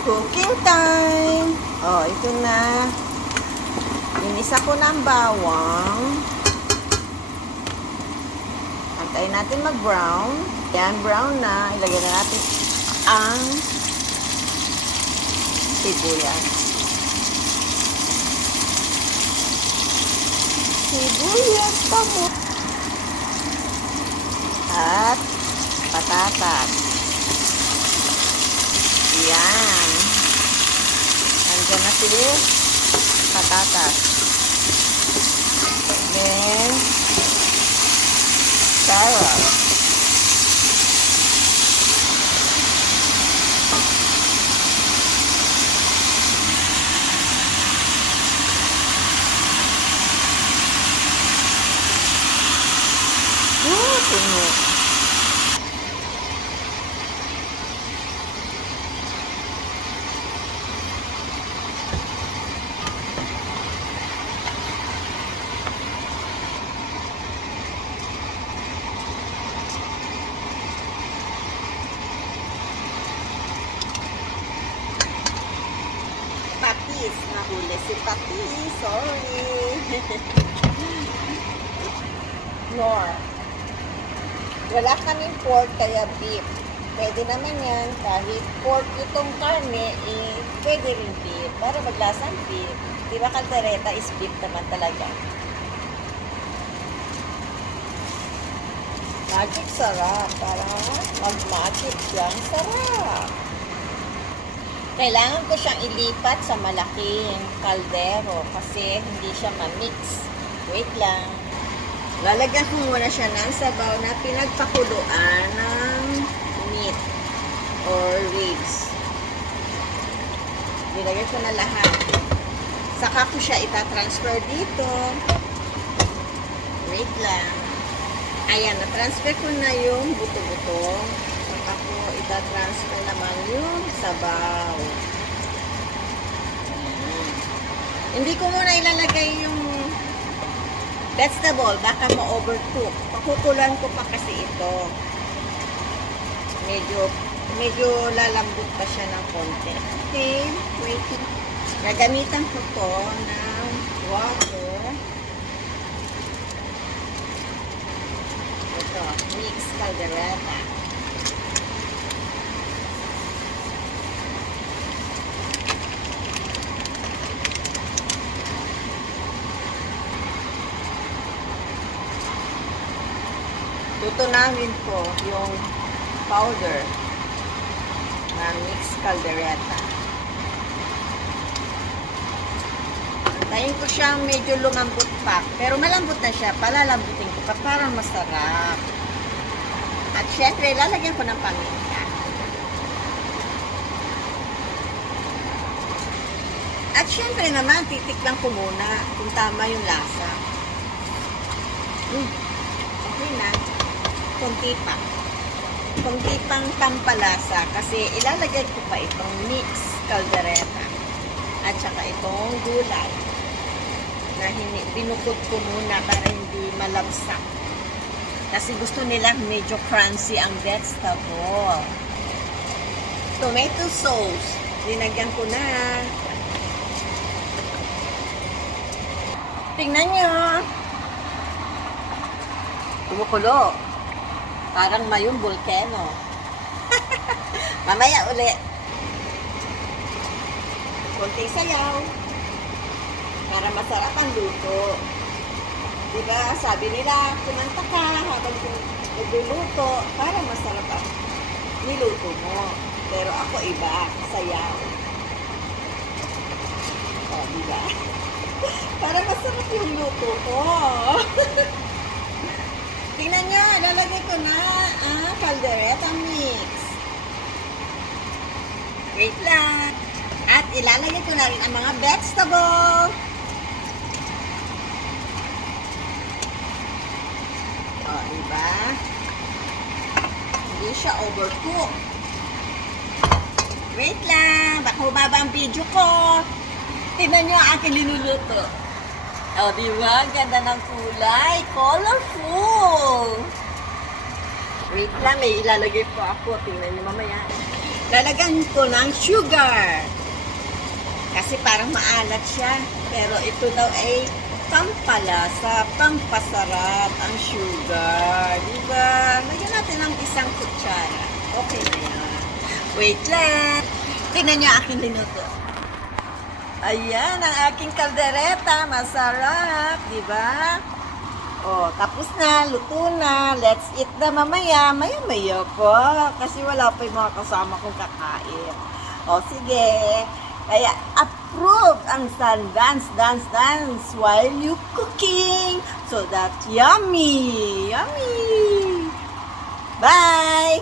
Cooking time! Oh, ito na. Inisa ko na ang bawang. Antayin natin mag-brown. Yan, brown na. Ilagay na natin ang sibuyas. Sibuyas pa mo. At patatas. Yan. Andiyan na si patatas. Then, carrot. Puno. Patis. Nahuli si Patis. Sorry. More. Wala kaming pork, kaya beef. Pwede naman yan. Kahit pork itong karne, pwede rin beef. Para maglasang beef. Di ba kaldereta is beef naman talaga. Magic sarap. Parang mag-magic yan. Sarap. Kailangan ko siyang ilipat sa malaking kaldero kasi hindi siya ma-mix. Wait lang. Lalagyan ko muna siya ng sabaw na pinagpakuluan ng meat or ribs. Nilagay ko na lahat. Saka ko siya itatransfer dito. Wait lang. Ayan, na-transfer ko na yung buto-buto. Saka ko itatransfer naman yung sabaw. Hindi ko muna ilalagay yung vegetable, baka ma-overcook. Pakukulan ko pa kasi ito. Medyo lalambot pa siya ng konti. Okay, waiting. Gagamitan ko to ng water. Ito, mix caldereta. Tutunawin ko yung powder na mix caldereta. Antayin ko siyang medyo lumambot pa. Pero malambot na siya. Palalambutin ko pa para masarap. At syempre, lalagyan ko ng paminta. At syempre naman, titikman ko muna kung tama yung lasa. Okay na. Kunti pa. Kunti pang pampalasa kasi ilalagay ko pa itong mix caldereta at saka itong gulay na binukod ko muna para hindi malabsak kasi gusto nila medyo crunchy ang vegetable. Tomato sauce linagyan ko na. Tingnan nyo, kumukulo. Parang mayong volcano. Mamaya uli. Kunting sayaw. Para masarap ang luto. Diba, sabi nila, kumanta ka habang nagluluto para masarap ang niluto mo. Pero ako iba, sayaw. O, diba? Para masarap yung luto ko. Tingnan nyo, lalagay ko na ang caldereta mix. Wait lang. At ilalagay ko na rin ang mga vegetable. O, diba? Hindi siya overcook. Wait lang. Baka humaba ang video ko. Tingnan nyo ang aking linuluto. O, diba? Ganda ng kulay. Colorful. Wait lang, may ilalagay po ako. Tingnan nyo mamaya. lalagyan ko ng sugar. Kasi parang maalat siya. Pero ito daw ay pampalasa, pampasarap ang sugar. Diba? Lagyan natin ng isang kutsara. Okay na yan. Wait lang. Tingnan niyo aking linuto. Ayan ang aking kaldereta. Masarap. Diba? Oh, tapos na. Luto na. Let's eat na mamaya. Maya-maya po. Kasi wala pa yung mga kasama kong kakain. O, sige. Kaya approve ang dance while you cooking. So that's yummy. Yummy. Bye.